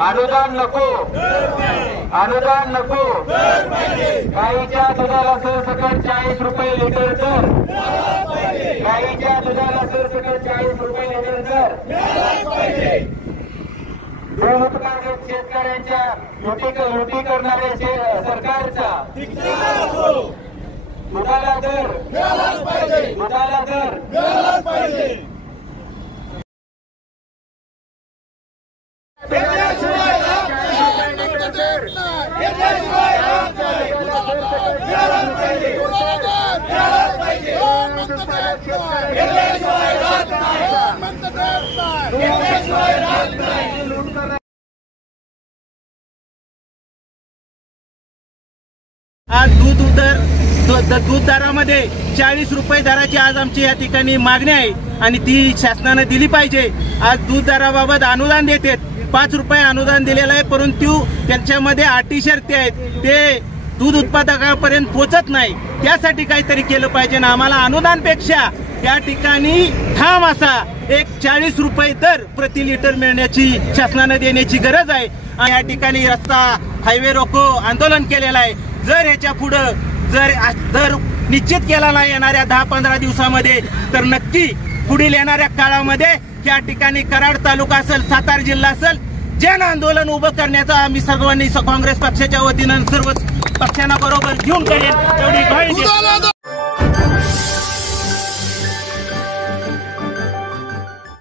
अनुदान नको, अनुदान नको। गाईच्या दुधाला सरसकट 40 रुपये लिटर दर, गाईच्या दुधाला सरसकट 40 रुपये लिटर दर। दूध उत्पादक शेतकऱ्यांच्या लुटी करणाऱ्या सरकारचा दुधाला दर, दुधाला दर। आज दूध दरामध्ये 40 रुपये दराची आज आमची या ठिकाणी मागणी आहे आणि ती शासनाने दिली पाहिजे। आज दूध दराबाबत अनुदान देतात, 5 रुपये अनुदान दिलेलं आहे, परंतु त्यांच्यामध्ये अटी शर्ती आहेत, ते दूध उत्पादकांपर्यंत पोहोचत नाही। त्यासाठी काहीतरी केलं पाहिजे ना। आम्हाला अनुदानपेक्षा या ठिकाणी ठाम असा एक 40 रुपये दर प्रति लिटर मिळण्याची शासनाने देण्याची गरज आहे। या ठिकाणी रस्ता हायवे रोको आंदोलन केलेलं आहे। जर ह्याच्या पुढे जर दर निश्चित केला नाही येणाऱ्या 10-15 दिवसामध्ये, तर नक्की पुढील येणाऱ्या काळामध्ये या ठिकाणी कराड तालुका असेल, सातारा जिल्हा असेल, जन आंदोलन उभं करण्याचा आम्ही सर्वांनी काँग्रेस पक्षाच्या वतीनं सर्व पक्षांना बरोबर घेऊन करेन एवढी ग्वाही देतो।